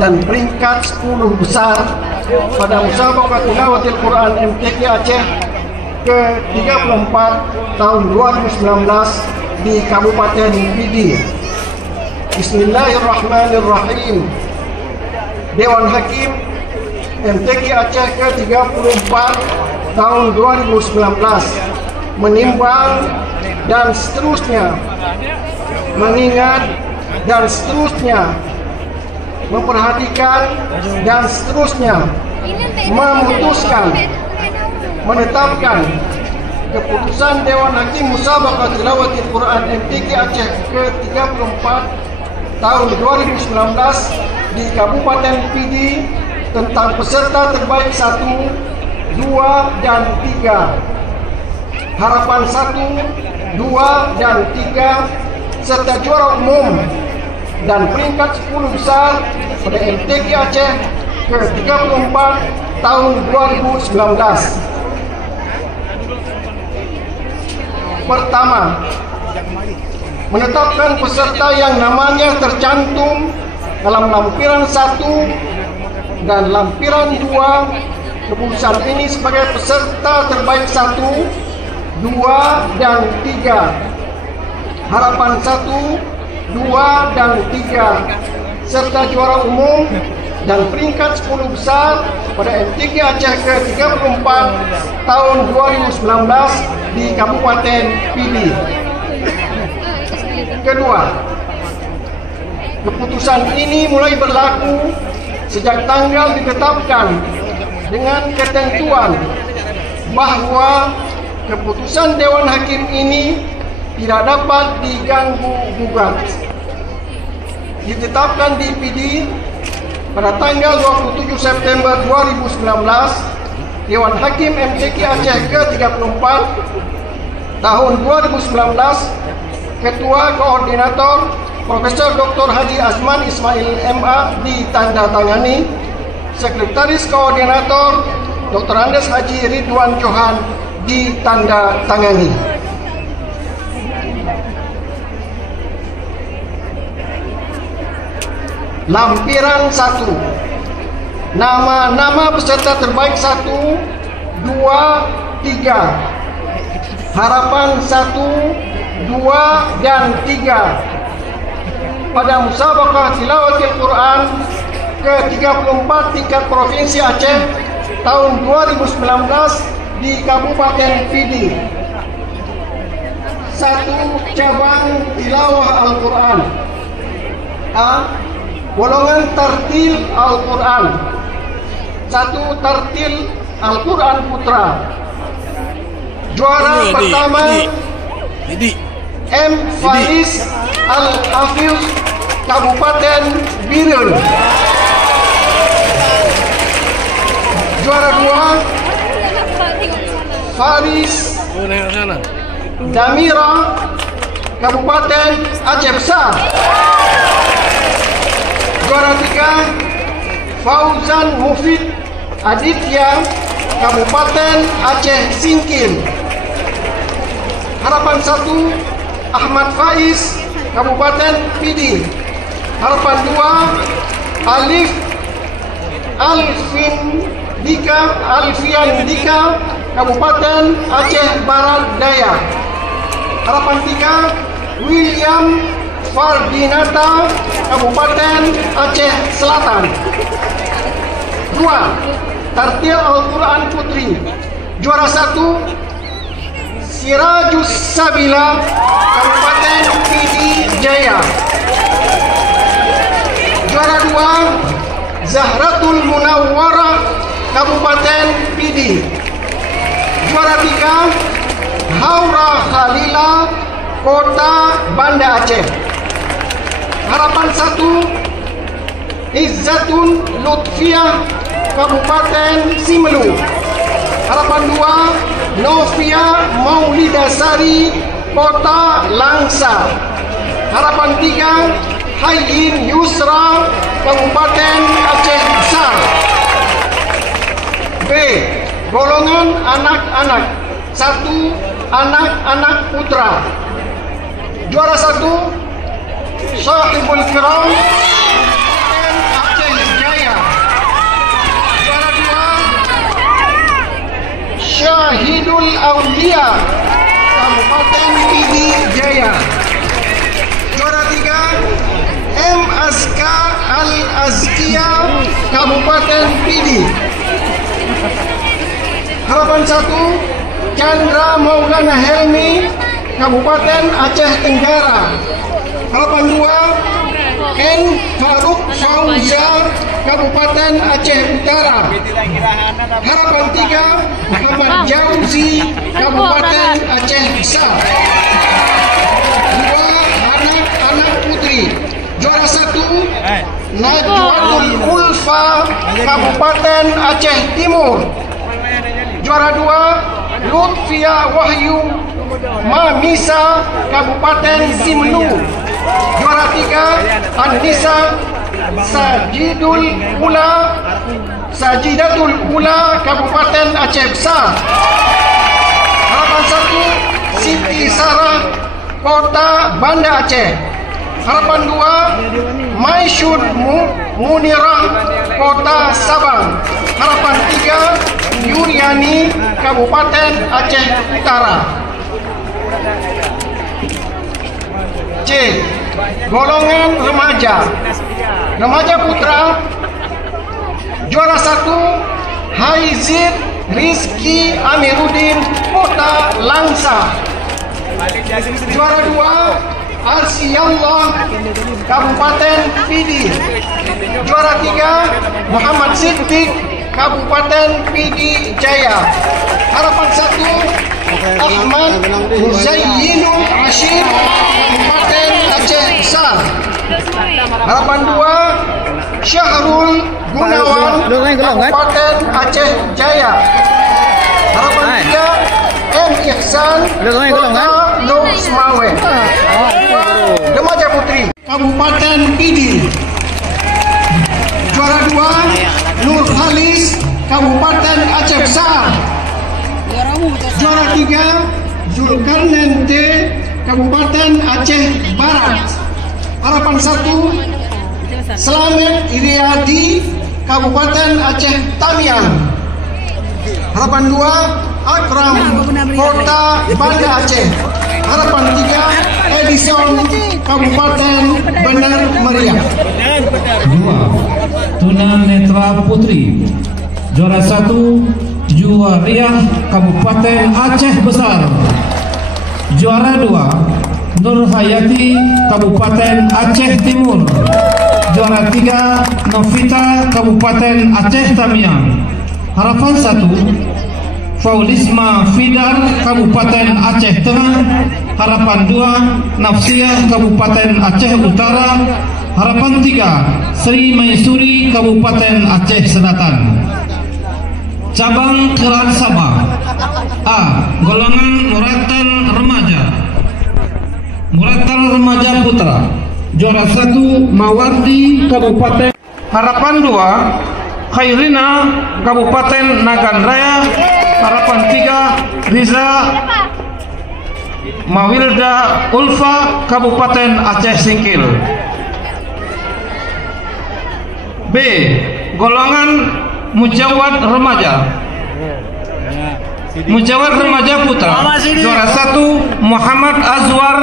dan peringkat 10 besar pada Musabaqah Tilawatil Quran MTQ Aceh ke-34 tahun 2019 di Kabupaten Pidi. Bismillahirrahmanirrahim. Dewan Hakim MTQ Aceh ke-34 tahun 2019 menimbang dan seterusnya, mengingat dan seterusnya, memperhatikan dan seterusnya, memutuskan, menetapkan keputusan Dewan Hakim Musabaqah Tilawatil Quran MTQ Aceh ke-34 tahun 2019 di Kabupaten Pidi tentang peserta terbaik 1, 2, dan 3, harapan 1, 2, dan 3, serta juara umum dan peringkat 10 besar pada MTQ Aceh ke-34 tahun 2019. Pertama, menetapkan peserta yang namanya tercantum dalam lampiran 1 dan lampiran 2 keputusan ini sebagai peserta terbaik 1, 2, dan 3, harapan 1, 2, dan 3, serta juara umum dan peringkat 10 besar pada MTQ Aceh ke-34 tahun 2019 di Kabupaten Pidi. Kedua, keputusan ini mulai berlaku sejak tanggal ditetapkan dengan ketentuan bahwa keputusan Dewan Hakim ini tidak dapat diganggu-gugat. Ditetapkan di Pidi pada tanggal 27 September 2019, Dewan Hakim MTQ Aceh ke-34 tahun 2019, Ketua Koordinator Profesor Dr. Haji Azman Ismail MA ditandatangani, Sekretaris Koordinator Dr. Andes Haji Ridwan Johan ditandatangani. Lampiran 1, nama-nama peserta terbaik 1, 2, 3, harapan 1, 2, dan 3 pada Musabaqah Tilawatil Quran ke-34 tingkat Provinsi Aceh tahun 2019 di Kabupaten Pidi. 1. Cabang Tilawah Al-Quran. A. Golongan Tartil Al-Quran. 1. Tartil Al-Quran Putra. Juara pertama M. Faris Al-Hafiz, Kabupaten Biren. Juara 2 Faris Damira, Kabupaten Aceh Besar. Juara 3 Fauzan Mufid Aditya, Kabupaten Aceh Singkil. Harapan 1 Ahmad Faiz, Kabupaten Pidi. Harapan 2 Alif Alfian Dika, Kabupaten Aceh Barat Daya. Harapan 3 William Fardinata, Kabupaten Aceh Selatan. 2. Tartil Al-Quran Putri. Juara 1 Sirajus Sabila, Kabupaten Pidi Jaya. Juara 2 Zahratul Munawwarah, Kabupaten Pidi. Juara 3 Haura Khalila, Kota Banda Aceh. Harapan 1 Izzatun Lutfiah, Kabupaten Simelu. Harapan 2 Novia Maulidasari, Kota Langsa. Harapan 3 Hayyin Yusra, Kabupaten Aceh Besar. B. Golongan anak-anak. 1. Anak-anak putra. Juara 1 Sahibul Kiram, Aceh Kabupaten Pidi. Harapan 1, Chandra Maulana Helmi, Kabupaten Aceh Tenggara. Harapan 2, N. Faruk Fauza, Kabupaten Aceh Utara. Harapan 3, Muhammad Jauzi, Kabupaten Aceh Besar. 2, anak-anak putri. Juara 1, Najwatul Ulfa, Kabupaten Aceh Timur. Juara 2, Lutfia Wahyu Mamisa, Kabupaten Simelu. Juara 3, Anissa Sajidatul Ula, Kabupaten Aceh Besar. Harapan 1, Siti Sarah, Kota Banda Aceh. Harapan 2, Maisyud Munirah, Kota Sabang. Harapan 3, Yuryani, Kabupaten Aceh Utara. C. Golongan remaja. Remaja putra. Juara 1, Haizid Rizki Amiruddin, Kota Langsa. Juara 2, Arsiyallah, Kabupaten Pidi. Juara 3, Muhammad Siddiq, Kabupaten Pidi Jaya. Harapan 1, Ahmad Muzayyinul Ashir, Kabupaten Aceh Besar. Harapan 2, Syahrul Gunawan, Kabupaten Aceh Jaya. Harapan 3, M. Ihsan, Kota Lok Semawe. Remaja putri, Kabupaten Pidi. Juara 2, Nur Khalis, Kabupaten Aceh Besar. Juara 3, Zulkarnain T, Kabupaten Aceh Barat. Harapan 1, Slamet Iriadi, Kabupaten Aceh Tamiang. Harapan 2, Akram, Kota Banda Aceh. Harapan 3, Edison, Kabupaten Benar Meriah. 2, Tunanetra Putri. Juara 1, Juwariah, Kabupaten Aceh Besar. Juara 2, Nur Hayati, Kabupaten Aceh Timur. Juara 3, Novita, Kabupaten Aceh Tamiang. Harapan 1, Faulisma Fidar, Kabupaten Aceh Tengah. Harapan 2, Nafsiah, Kabupaten Aceh Utara. Harapan 3, Sri Maisuri, Kabupaten Aceh Selatan. Cabang Kelurahan Sabah. A. Golongan Muratal Remaja. Muratal Remaja Putra. Juara 1, Mawardi, Kabupaten. Harapan 2, Khairina, Kabupaten Nagan Raya. Harapan 3, Riza Mawilda Ulfa, Kabupaten Aceh Singkil. B. Golongan Mujawad Remaja. Mujawad Remaja Putra. Juara 1, Muhammad Azwar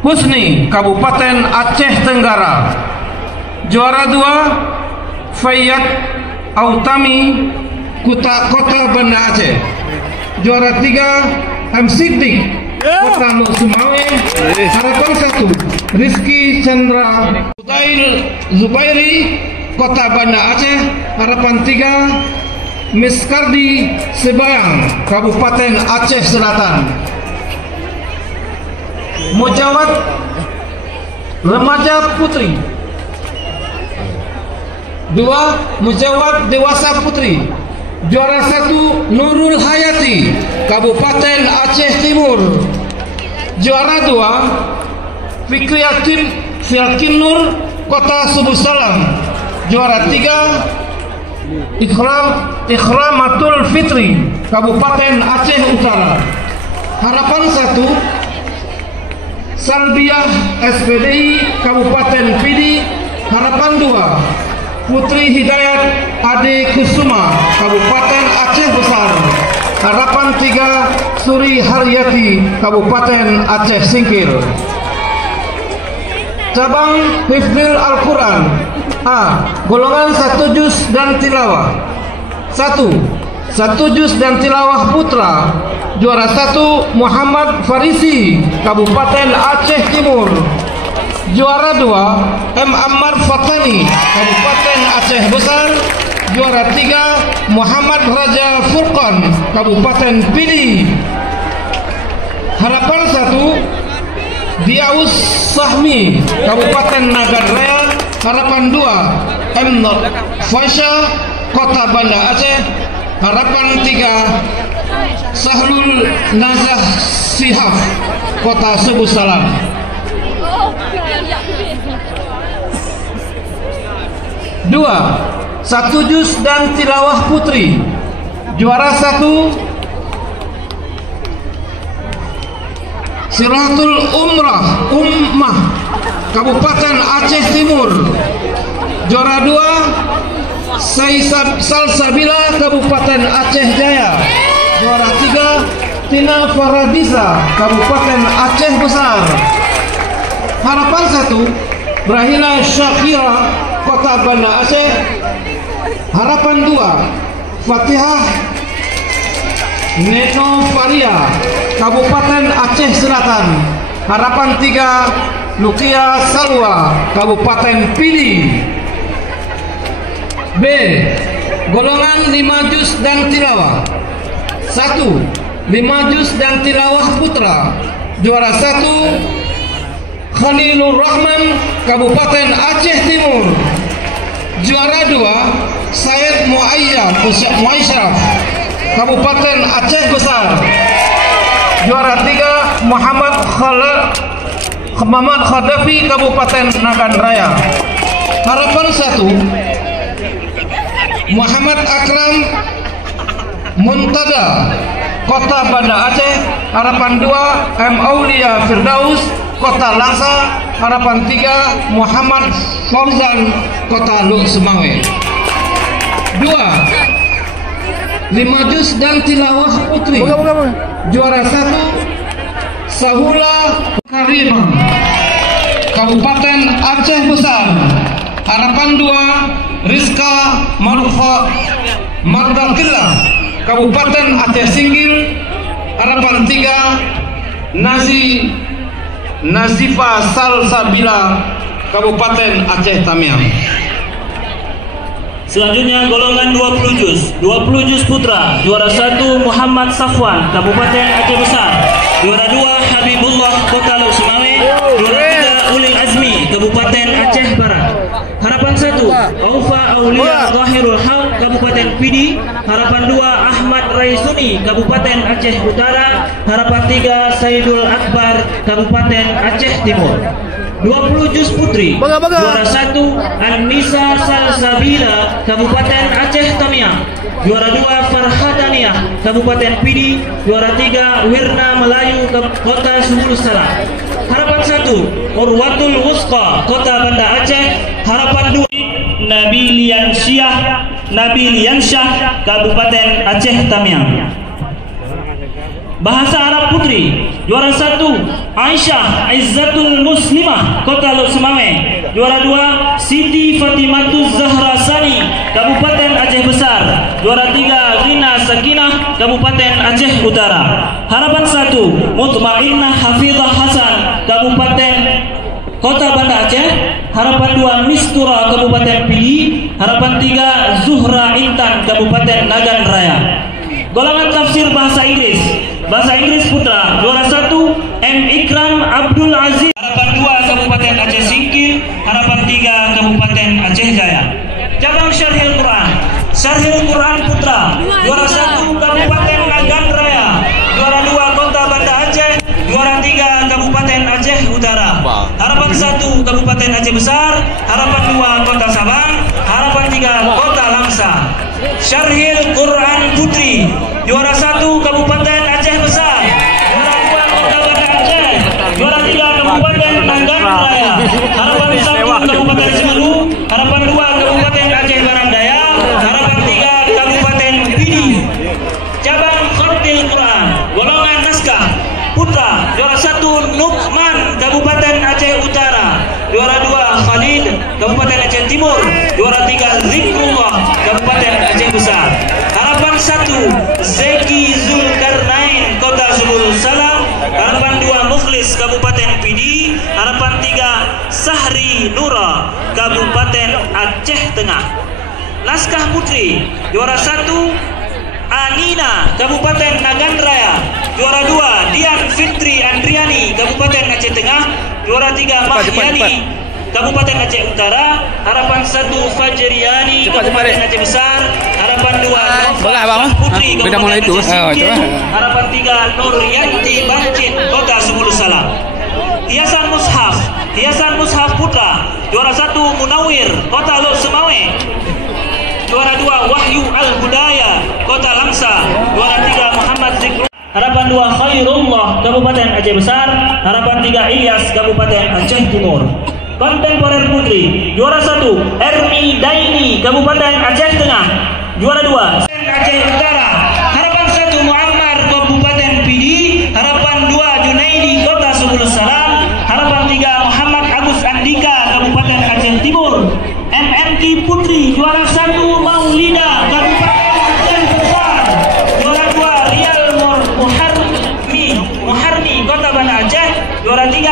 Husni, Kabupaten Aceh Tenggara. Juara 2, Fayyad Autami, Kota Banda Aceh. Juara 3, M. Siddiq, Kota Lok Semawe. Harapan 1, Rizky Chandra Zubairi, Kota Banda Aceh. Harapan 3, Miskardi Sebayang, Kabupaten Aceh Selatan. Mujawad Remaja Putri. 2, Mujawad Dewasa Putri. Juara 1, Nurul Hayati, Kabupaten Aceh Timur. Juara 2, Fikriyatin Nur, Kota Subuh Salam. Juara 3, Ikramatul Fitri, Kabupaten Aceh Utara. Harapan 1, Salbiah SPDI, Kabupaten Pidi. Harapan 2, Putri Hidayat Ade Kusuma, Kabupaten Aceh Besar. Harapan 3, Suri Haryati, Kabupaten Aceh Singkil. Cabang Hifdzul Al-Quran. A. Golongan 1 juz dan tilawah. 1 juz dan tilawah putra. Juara 1 Muhammad Farisi, Kabupaten Aceh Timur. Juara 2 M. Ammar Fatani, Kabupaten Aceh Besar. Juara 3 Muhammad Raja Furqan, Kabupaten Pidi. Harapan 1 Diaus Sahmi, Kabupaten Nagan Raya. Harapan 2 M. Fasha, Kota Banda Aceh. Harapan 3 Sahrul Nazah Sihaf, Kota Subuh Salam. Dua, 1 juz dan tilawah putri. Juara 1 Siratul Ummah, Kabupaten Aceh Timur. Juara 2 Salsabila, Kabupaten Aceh Jaya. Juara 3 Tina Faradisa, Kabupaten Aceh Besar. Harapan 1 Brahina Syakira, Kota Banda Aceh. Harapan 2 Fatihah Neno Faria, Kabupaten Aceh Selatan. Harapan 3 Lukia Salwa, Kabupaten Pidi. B. Golongan 5 juz dan tilawah. 1 5 juz dan tilawah putra. Juara 1 Khalilur Rahman, Kabupaten Aceh Timur. Juara 2 Said Muaisyraf, Kabupaten Aceh Besar. Juara 3 Muhammad Khadafi, Kabupaten Nagan Raya. Harapan 1 Muhammad Akram Muntada, Kota Banda Aceh. Harapan 2 M. Aulia Firdaus, Kota Langsa. Harapan 3 Muhammad Fauzan, Kota Luk Semawe. 2 5 juz dan tilawah putri. Juara 1 Sahula Karimah, Kabupaten Aceh Besar. Harapan 2 Rizka Mardakillah, Kabupaten Aceh Singgil. Harapan 3 Nazifa Salsabila, Kabupaten Aceh Tamiang. Selanjutnya golongan 20 juz putra. Juara 1 Muhammad Safwan, Kabupaten Aceh Besar. Juara 2 Habibullah, Kota Luk Semawe. Juara 3 Ulil Azmi, Kabupaten Aceh Barat. Harapan 1 Aufa Aulia Zahirul Haq, Kabupaten Pidi. Harapan 2 Ahmad Raisuni, Kabupaten Aceh Utara. Harapan 3 Saidul Akbar, Kabupaten Aceh Timur. 20 juz putri. Juara 1 An-Nisa Salsabila, Kabupaten Aceh Tamiang. Juara 2 Farhadaniyah, Kabupaten Pidi. Juara 3 Wirna Melayu, Kota Subuh Salam. Harapan 1 Urwatul Wusqa, Kota Banda Aceh. Harapan 2 Nabiliansyah, Kabupaten Aceh Tamiang. Bahasa Arab putri. Juara 1 Aisyah Izzatul Muslimah, Kota Luk Semawe. Juara 2 Siti Fatimatuz Zahra Sani, Kabupaten Aceh Besar. Juara 3 Rina Sakinah, Kabupaten Aceh Utara. Harapan 1 Mutmainnah Hafizah Hasan, Kabupaten Kota Banda Aceh. Harapan 2 Mistura, Kabupaten Pidi. Harapan 3 Zuhra Intan, Kabupaten Nagan Raya. Golongan tafsir bahasa Inggris. Bahasa Inggris putra. Juara 1 M. Ikram Abdul Aziz. Harapan 2 Kabupaten Aceh Singkil. Harapan 3 Kabupaten Aceh Jaya. Cabang Syarhil Quran. Syarhil Quran putra. Juara 1 Kabupaten Nagan Raya. Juara 2 Kota Banda Aceh. Juara 3 Kabupaten Aceh Utara. Harapan 1 Kabupaten Aceh Besar. Harapan 2 Kota Sabang. Harapan 3 Kota Langsa. Syarhil Quran putri. Juara 1 Kabupaten Aceh Besar. Juara 2 Kota Banda Aceh. Juara 3 Kabupaten Nagan Raya. Harapan 1 Kabupaten Semeru. Harapan 2 Kabupaten Aceh Barat Daya. Harapan 3 Kabupaten Pidi. Cabang Khatil Quran. Golongan naskah putra. Juara 1 Nukman, Kabupaten Aceh Utara. Juara 2 Khalid, Kabupaten Aceh Timur. Juara 3 Zikrullah Kabupaten Aceh Besar. Harapan 1 Zeki Zulkarnain Kota Subul Salam. Harapan 2 Mukhlis Kabupaten Pidi. Harapan 3 Sahri Nura Kabupaten Aceh Tengah. Naskah Putri juara 1 Anina Kabupaten Nagan Raya. Juara 2 Dian Fitri Andriani Kabupaten Aceh Tengah. Juara 3 Mahyani Kabupaten Aceh Utara. Harapan 1 Fajriani Kabupaten Aceh Besar. Harapan 2 Putri Kabupaten Aceh Singkil. Harapan 3 Nuryanti Bancin Kota Subul Salam. Hiasan Mushaf Putra. Juara 1 Munawir Kota Lok Semawe. Juara 2 Wahyu Al-Hudaya Kota Langsa. Juara 3 Muhammad Zikru. Harapan 2 Khairullah Kabupaten Aceh Besar. Harapan 3 Ilyas Kabupaten Aceh Timur. Kontemporer Putri juara 1 Ermi Daini Kabupaten Aceh Tengah. Juara 2 Aceh Utara. Harapan 1 Muammar Kabupaten Pidi. Harapan 2 Junaidi Kota Subul Salam. Harapan 3 Muhammad Agus Andika Kabupaten Aceh Timur. MMK Putri juara 1 Maulida Kabupaten Aceh Besar. Juara 2 Rial Muharmi Kota Banda Aceh. Juara 3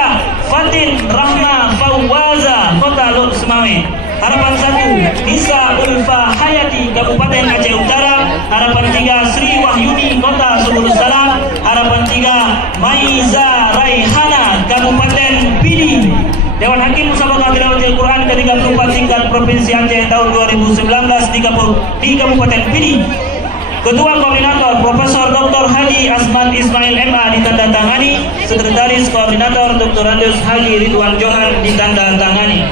Fatin Rahma Fawaza Kota Lok Semawe. Harapan 1 Nisa Ulfa Hayati Kabupaten Aceh Utara. Harapan 3 Sri Wahyuni Kota Subul Salam. Harapan 3 Maiza Raihana Kabupaten Pidi. Dewan Hakim Musabaqah Tilawatil Quran ke-34 tingkat Provinsi Aceh tahun 2019 di Kabupaten Pidi. Ketua Koordinator Profesor Dr. Haji Asman Ismail MA ditandatangani. Sekretaris Koordinator Dr. Andes Haji Ridwan Johan ditandatangani.